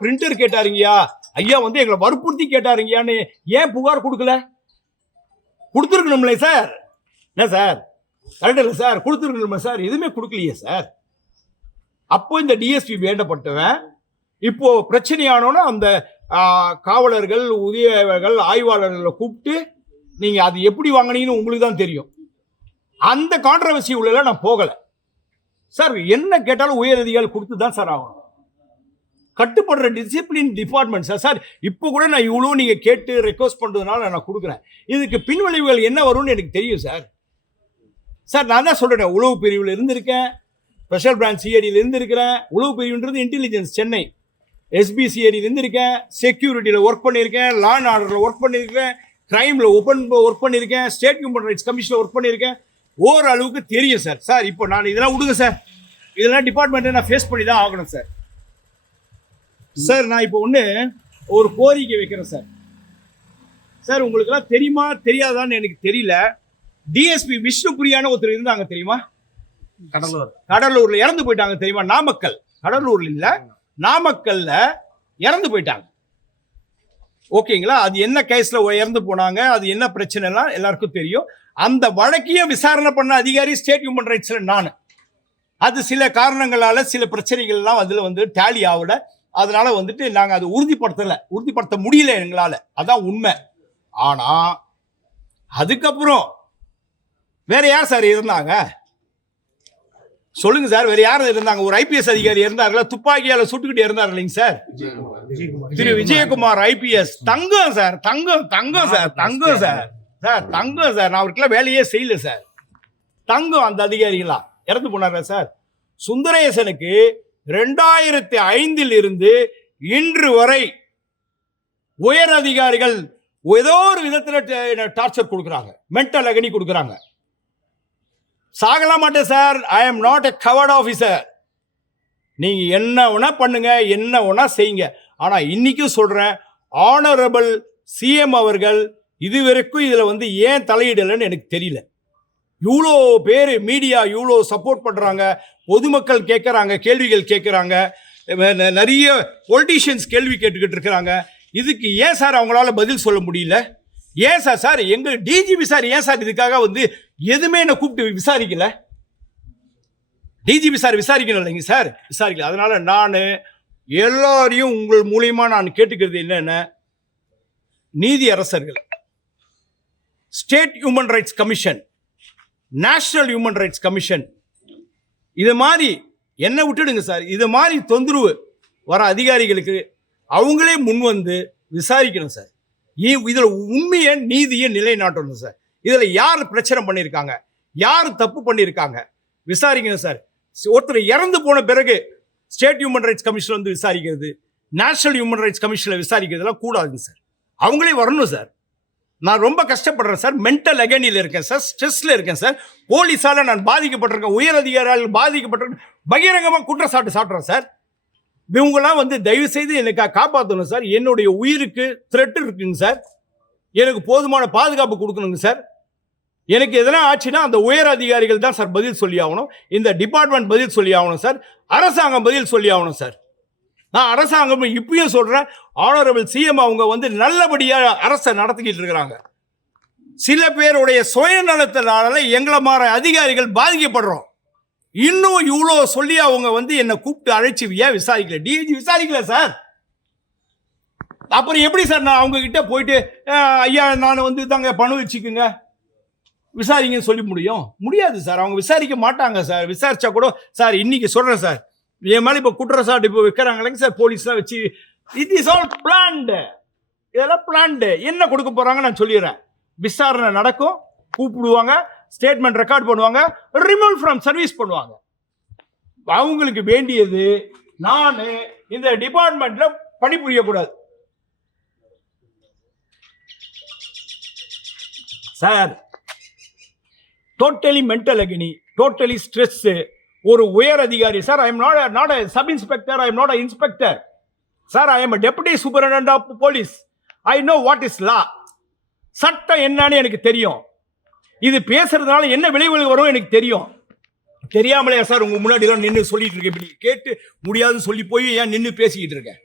Printer கேட்டாருங்கயா ஐயா வந்து எங்களை வற்புறுத்தி கேட்டாருங்கயான்னு ஏன் புகார் கொடுக்கல? கொடுத்துருக்கணும்ல சார். என்ன சார்? கரெக்ட் இல்லை சார். கொடுத்துருக்கணும்ல சார். எதுவுமே கொடுக்கலையே சார். அப்போ இந்த டிஎஸ்பி வேண்டப்பட்டவன் இப்போ பிரச்சனையானோன்னா அந்த காவலர்கள் உதவிகள் ஆய்வாளர்களை கூப்பிட்டு நீங்கள் அது எப்படி வாங்கினீங்கன்னு உங்களுக்கு தான் தெரியும். அந்த கான்ட்ரவர்சி உள்ள நான் போகலை. சார் என்ன கேட்டாலும் உயர் அதிகாரி கொடுத்து தான் சார் ஆகணும். கட்டுப்படுற டிசிப்ளின் டிபார்ட்மெண்ட் சார் சார் இப்போ கூட நான் இவ்வளோ நீங்கள் கேட்டு ரெக்வஸ்ட் பண்ணுறதுனால நான் கொடுக்குறேன். இதுக்கு பின்விளைவுகள் என்ன வரும்னு எனக்கு தெரியும் சார் சார் நான் தான் சொல்கிறேன் உளவு பிரிவில் இருந்திருக்கேன். ஸ்பெஷல் பிரான்ச் சிஐடியில் இருந்திருக்கிறேன். உளவு பிரிவுன்றது இன்டெலிஜென்ஸ் சென்னை. எஸ்பிசிஐடியில் இருந்திருக்கேன். செக்யூரிட்டியில் ஒர்க் பண்ணியிருக்கேன். லா அண்ட் ஆர்டரில் ஒர்க் பண்ணியிருக்கேன் கிரைமில் ஓப்பன் ஒர்க் பண்ணியிருக்கேன். ஸ்டேட் ஹியூமன் ரைட்ஸ் கமிஷனில் ஒர்க் பண்ணியிருக்கேன். ஓரளவுக்கு தெரியும் சார் சார் இப்போ நான் இதெல்லாம் விடுங்க சார் இதெல்லாம் டிபார்ட்மெண்ட்டை நான் ஃபேஸ் பண்ணி தான் ஆகணும் சார் சார் நான் இப்போ ஒன்று ஒரு கோரிக்கை வைக்கிறேன் சார். சார் உங்களுக்கெல்லாம் தெரியுமா தெரியாதான்னு எனக்கு தெரியல. டிஎஸ்பி விஷ்ணுபிரியான்னு ஒருத்தர் இருந்தாங்க தெரியுமா? கடலூர். கடலூர்ல இறந்து போயிட்டாங்க தெரியுமா? நாமக்கல். கடலூர்ல இல்ல நாமக்கல்ல இறந்து போயிட்டாங்க. ஓகேங்களா? அது என்ன கேஸ்ல இறந்து போனாங்க? அது என்ன பிரச்சனைலாம் எல்லாருக்கும் தெரியும். அந்த வழக்கையும் விசாரணை பண்ண அதிகாரி ஸ்டேட் ஹியூமன் ரைட்ஸ்ல நான். அது சில காரணங்களால சில பிரச்சனைகள்லாம் அதுல வந்து டேலி ஆகல. அதனால வந்துட்டு நாங்கள் அதை உறுதிப்படுத்தலை. உறுதிப்படுத்த முடியல எங்களால். அதான் உண்மை. ஆனால் அதுக்கப்புறம் வேற யார் சார் இருந்தாங்க? சொல்லுங்க சார் வேற யார் இருந்தாங்க? ஒரு ஐபிஎஸ் அதிகாரி இருந்தார்களா துப்பாக்கியால சுட்டுக்கிட்டு இருந்தார் இல்லைங்க சார்? திரு விஜயகுமார் ஐபிஎஸ் தங்கம் சார் தங்கம் தங்கம் சார் தங்கம் சார். சார் தங்கம் சார். நான் அவருக்கெல்லாம் வேலையே செய்யல சார். தங்கம் அந்த அதிகாரிகளா இறந்து போனாரா சார்? சுந்தரேசனுக்கு ரெண்டாயிரத்தி ஐந்தில் இருந்து இன்று வரை உயர் அதிகாரிகள் ஏதோ ஒரு விதத்தில் டார்ச்சர் கொடுக்குறாங்க. மென்டல் அகனி கொடுக்குறாங்க. சாகலாம் மாட்டேன் sir. I am not a covert officer நீங்கள் என்ன வேணா பண்ணுங்க என்ன வேணா செய்யுங்க. ஆனால் இன்னைக்கும் சொல்கிறேன் ஆனரபிள் சிஎம் அவர்கள் இதுவரைக்கும் இதில் வந்து ஏன் தலையிடலைன்னு எனக்கு தெரியல. இவ்வளோ பேர் மீடியா இவ்வளோ சப்போர்ட் பண்ணுறாங்க பொதுமக்கள் கேட்குறாங்க கேள்விகள் கேட்குறாங்க நிறைய பொலிட்டீஷியன்ஸ் கேள்வி கேட்டுக்கிட்டு இருக்கிறாங்க. இதுக்கு ஏன் சார் அவங்களால பதில் சொல்ல முடியல? ஏன் சார் சார் எங்க டிஜிபி சார் ஏன் சார் இதுக்காக வந்து எதுவுமே என்னை கூப்பிட்டு விசாரிக்கல? டிஜிபி சார் விசாரிக்கணும் இல்லைங்க சார். விசாரிக்கல. அதனால நான் எல்லாரையும் உங்கள் மூலியமா நான் கேட்டுக்கிறது என்னென்ன? நீதி அரசர்கள். State human rights commission national human rights commission இது மாதிரி என்ன விட்டுடுங்க சார். இது மாதிரி தொந்தரவு வர அதிகாரிகளுக்கு அவங்களே முன் வந்து விசாரிக்கணும் சார். இ- உண்மையை நீதியை நிலைநாட்டணும் சார். இதில் யார் பிரச்சனை பண்ணியிருக்காங்க யார் தப்பு பண்ணியிருக்காங்க விசாரிக்கணும் சார். ஒருத்தர் இறந்து போன பிறகு ஸ்டேட் ஹியூமன் ரைட்ஸ் கமிஷன் வந்து விசாரிக்கிறது. நேஷனல் ஹியூமன் ரைட்ஸ் கமிஷனில் விசாரிக்கிறதுலாம் கூடாதுங்க சார். அவங்களே வரணும் சார். நான் ரொம்ப கஷ்டப்படுறேன் சார் மென்டல் அகனியில் இருக்கேன் சார் ஸ்ட்ரெஸ்ல இருக்கேன் சார் போலீஸால் நான் பாதிக்கப்பட்டிருக்கேன். உயர் அதிகாரிகள் பாதிக்கப்பட்டிருக்கேன். பகிரங்கமாக குற்றச்சாட்டு சாப்பிட்றேன் சார் இவங்கெல்லாம் வந்து தயவு செய்து எனக்கு காப்பாற்றணும் சார் என்னுடைய உயிருக்கு த்ரெட் இருக்குங்க சார் எனக்கு போதுமான பாதுகாப்பு கொடுக்கணுங்க சார் எனக்கு எதனா ஆச்சுன்னா அந்த உயர் அதிகாரிகள் தான் சார் பதில் சொல்லி ஆகணும் இந்த டிபார்ட்மெண்ட் பதில் சொல்லி ஆகணும் சார் அரசாங்கம் பதில் சொல்லி ஆகணும் சார் நான் அரசாங்கம் இப்பயும் சொல்கிறேன் ஆனரபிள் சிஎம் அவங்க வந்து நல்லபடியாக அரசை நடத்திக்கிட்டு இருக்கிறாங்க. சில பேருடைய சுயநலத்தினால எங்களை மாற அதிகாரிகள் பாதிக்கப்படுறோம். இன்னும் இவ்வளோ சொல்லி அவங்க வந்து என்னை கூப்பிட்டு அழைச்சி ஏன் விசாரிக்கல? டிஜி விசாரிக்கல சார் அப்புறம் எப்படி சார் நான் அவங்க கிட்ட போயிட்டு ஐயா நான் வந்து தாங்க பணம் வச்சுக்குங்க. விசாரிங்கன்னு சொல்லி முடியும்? முடியாது சார் அவங்க விசாரிக்க மாட்டாங்க சார் விசாரிச்சா கூட சார் இன்னைக்கு சொல்கிறேன் சார் என் மேலே இப்போ குற்றச்சாட்டு இப்போ வைக்கிறாங்களேங்க சார் போலீஸ்லாம் வச்சு. இட் இஸ் ஆல் பிளான்டு இதெல்லாம் பிளான்டு என்ன கொடுக்க போகிறாங்க நான் சொல்லிடுறேன். விசாரணை நடக்கும். கூப்பிடுவாங்க. ஸ்டேட்மெண்ட் ரெக்கார்ட் பண்ணுவாங்க. ரிமூவ் ஃப்ரம் சர்வீஸ் பண்ணுவாங்க. அவங்களுக்கு வேண்டியது நான் இந்த டிபார்ட்மெண்ட்ல பணிபுரியக்கூடாது. சார் டோட்டலி மென்டல் அகினி டோட்டலி ஸ்ட்ரெஸ்ஸு ஒரு உயர் அதிகாரி. Sir I am not not sub inspector I am not inspector sir I am deputy superintendent of police I know what is law சட்டம் என்னன்னு எனக்கு தெரியும். இது பேசுறதுனால என்ன விளைவுகள் வரும் எனக்கு தெரியும். தெரியாமலே சார் உங்க முன்னாடி தான் நின்று சொல்லிட்டு இருக்கேன். இப்படி கேட்டு முடியாதுன்னு சொல்லி போய் ஏன் நின்று பேசிக்கிட்டு இருக்கேன்?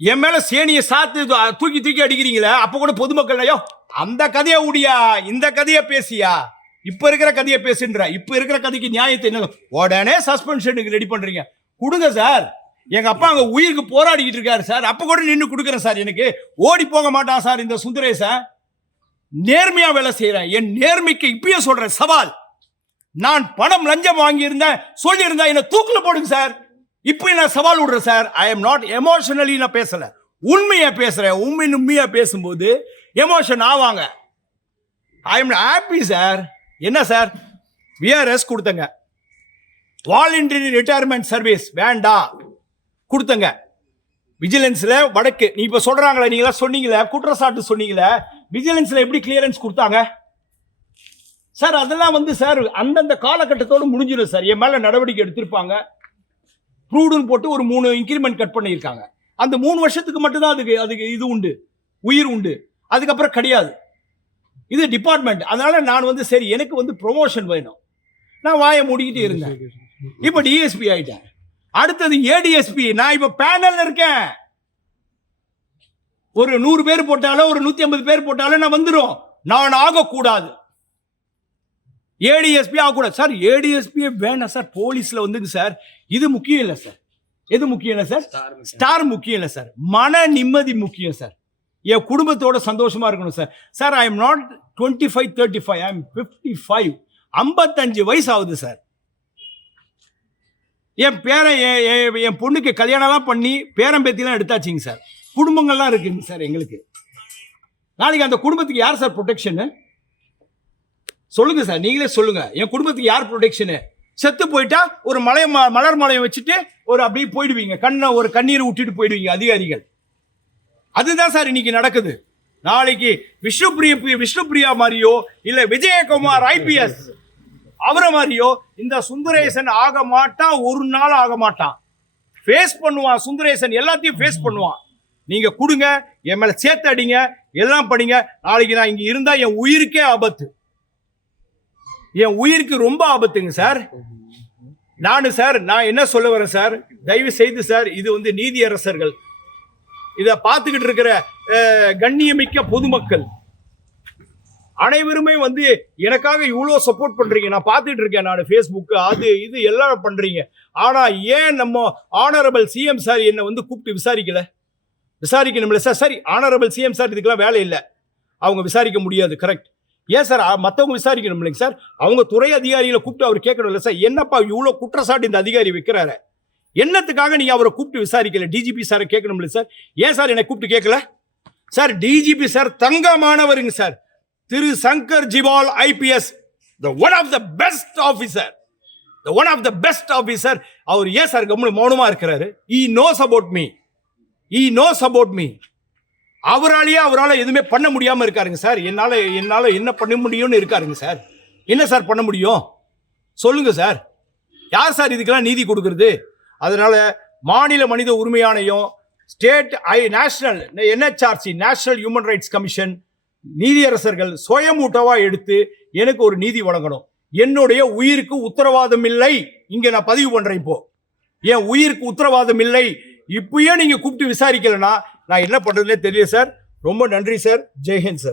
என் மேல சேனியை சாத்து தூக்கி தூக்கி அடிக்கிறீங்களே அப்போ கூட பொதுமக்கள் ஐயோ அந்த கதையை உடியா இந்த கதையை பேசியா? இப்ப இருக்கிற கதையை பேசுன்ற இப்ப இருக்கிற கதைக்கு நியாயத்தை என்ன உடனே சஸ்பென்ஷனுக்கு ரெடி பண்றீங்க. கொடுங்க சார் எங்க அப்பா அங்க உயிருக்கு போராடிக்கிட்டு இருக்காரு சார் அப்ப கூட நின்று கொடுக்குறேன் சார் எனக்கு. ஓடி போக மாட்டான் சார் இந்த சுந்தரேசன் நேர்மையா வேலை செய்யறேன் என் நேர்மைக்கு இப்பயே சொல்றேன் சவால். நான் பணம் லஞ்சம் வாங்கியிருந்தேன். சொல்லியிருந்தேன் என்ன தூக்கில் போடுங்க சார் இப்போ நான் சவால் விடுறேன் sir I am not emotionally நான் பேசல. உண்மையா பேசுறேன். உண்மை உண்மையா பேசும்போது எமோஷன் ஆவாங்க. ஐ எம் ஹாப்பி சார் என்ன சார்? விஆர்எஸ் கொடுத்தங்க. வாலண்டரி ரிட்டையர்மெண்ட் சர்வீஸ் வேண்டாம் கொடுத்தங்க. விஜிலன்ஸில் வடக்கு. நீ இப்போ சொல்கிறாங்களே நீங்களாம் சொன்னீங்களே குற்றச்சாட்டு சொன்னீங்களே விஜிலன்ஸில் எப்படி கிளியரன்ஸ் கொடுத்தாங்க? சார் அதெல்லாம் வந்து சார் அந்தந்த காலகட்டத்தோடு முடிஞ்சிடும் சார். என் மேலே நடவடிக்கை எடுத்திருப்பாங்க. ப்ரூடுன்னு போட்டு ஒரு மூணு இன்க்ரிமெண்ட் கட் பண்ணியிருக்காங்க. அந்த மூணு வருஷத்துக்கு மட்டும்தான் அதுக்கு அதுக்கு இது உண்டு. உயிர் உண்டு. அதுக்கப்புறம் கிடையாது. இது டிபார்ட்மெண்ட் அதனால நான் வந்து சரி எனக்கு வந்து ப்ரொமோஷன் வேணும். நான் வாயை மூடிக்கிட்டு இருந்தேன். இப்போ டிஎஸ்பி ஆயிட்டேன். அடுத்தது ஏடிஎஸ்பி நான் இப்போ பேனல்ல இருக்கேன். ஒரு நூறு பேர் போட்டாலும் ஒரு நூத்தி ஐம்பது பேர் போட்டாலும் நான் வந்துடும் நான் ஆகக்கூடாது. ஏடிஎஸ்பி ஆகக்கூடாது. சார் ஏடிஎஸ்பியே வேணாம் சார். போலீஸ்ல வந்துங்க சார். இது முக்கியம் இல்லை சார். எது முக்கியம் இல்லை சார்? ஸ்டார் முக்கியம் இல்லை சார். மன நிம்மதி முக்கியம் சார். என் குடும்பத்தோட சந்தோஷமாக இருக்கணும் sir. Sir I am not twenty five thirty five I am fifty five ஐம்பத்தஞ்சு வயசு ஆகுது சார். என் பேரன் என் என் பொண்ணுக்கு கல்யாணம்லாம் பண்ணி பேரம்பேத்திலாம் எடுத்தாச்சிங்க எடுத்தாச்சுங்க சார். குடும்பங்கள்லாம் இருக்குங்க சார் எங்களுக்கு. நாளைக்கு அந்த குடும்பத்துக்கு யார் சார் ப்ரொடெக்ஷனு சொல்லுங்க சார் நீங்களே சொல்லுங்க. என் குடும்பத்துக்கு யார் ப்ரொடெக்ஷனு செத்து போயிட்டா ஒரு மலை ம- மலர் மலையை வச்சுட்டு ஒரு அப்படியே போயிடுவீங்க. கண்ணை ஒரு கண்ணீரை விட்டுட்டு போயிடுவீங்க அதிகாரிகள். அதுதான் சார் இன்னைக்கு நடக்குது. நாளைக்கு விஷ்ணுபிரிய விஷ்ணுபிரியா மாதிரியோ இல்ல விஜயகுமார் ஐபிஎஸ் அவரை மாதிரியோ இந்த சுந்தரேசன் ஆக மாட்டான் ஒரு நாள் ஆக மாட்டான் ஃபேஸ் பண்ணுவான் சுந்தரேசன் எல்லாத்தையும் ஃபேஸ் பண்ணுவான். நீங்க கொடுங்க என் மேல சேர்த்து அடிங்க எல்லாம் படிங்க. நாளைக்கு நான் இங்க இருந்தா என் உயிருக்கே ஆபத்து. என் உயிருக்கு ரொம்ப ஆபத்துங்க சார். நானு சார் நான் என்ன சொல்ல வரேன் சார்? தயவு செய்து சார் இது வந்து நீதியரசர்கள். இதை பார்த்துக்கிட்டு இருக்கிற கண்ணியமிக்க பொதுமக்கள். அனைவருமே வந்து எனக்காக இவ்வளோ சப்போர்ட் பண்ணுறீங்க நான் பார்த்துட்டு இருக்கேன் நான் ஃபேஸ்புக்கு அது இது எல்லாம் பண்ணுறீங்க ஆனால் ஏன் நம்ம ஆனரபிள் சிஎம் சார் என்னை வந்து கூப்பிட்டு விசாரிக்கல? விசாரிக்கணும்ல சார் சரி ஆனரபிள் சிஎம் சார் இதுக்கெல்லாம் வேலை இல்லை. அவங்க விசாரிக்க முடியாது கரெக்ட் ஏன் சார் மற்றவங்க விசாரிக்கணும் இல்லைங்க சார் அவங்க துறை அதிகாரிகளை கூப்பிட்டு அவர் கேட்கணும்ல சார் என்னப்பா இவ்வளோ குற்றச்சாட்டு இந்த அதிகாரி வைக்கிறாரு? என்னத்துக்காக நீங்கள் அவரை கூப்பிட்டு விசாரிக்கல? டிஜிபி சாரை கேட்கணும்ல சார் ஏன் சார் என்னை கூப்பிட்டு கேட்கல? சார் டிஜிபி சார் தங்கமானவருங்க sir Thiru Shankar Jiwal IPS the one of the best officer the one of the best officer அவர் ஏன் சார் கம்முனு மௌனமாக இருக்கிறாரு? He knows about me he knows about me அவராலேயே அவரால் எதுவுமே பண்ண முடியாமல் இருக்காருங்க சார் என்னால் என்னால் என்ன பண்ண முடியும்னு இருக்காருங்க சார் என்ன சார் பண்ண முடியும்? சொல்லுங்க சார் யார் சார் இதுக்கெல்லாம் நீதி கொடுக்குறது? அதனால மாநில மனித உரிமை ஆணையம் state I national NHRC national human rights commission நீதியரசர்கள் சுயமூட்டவா எடுத்து எனக்கு ஒரு நீதி வழங்கணும். என்னுடைய உயிருக்கு உத்தரவாதம் இல்லை. இங்க நான் பதிவு பண்றேன் இப்போ. என் உயிருக்கு உத்தரவாதம் இல்லை. இப்பயே நீங்க கூப்பிட்டு விசாரிக்கலைன்னா நான் என்ன பண்ணுறதுனே தெரியல சார். ரொம்ப நன்றி சார். ஜெய்ஹிந்த் சார்.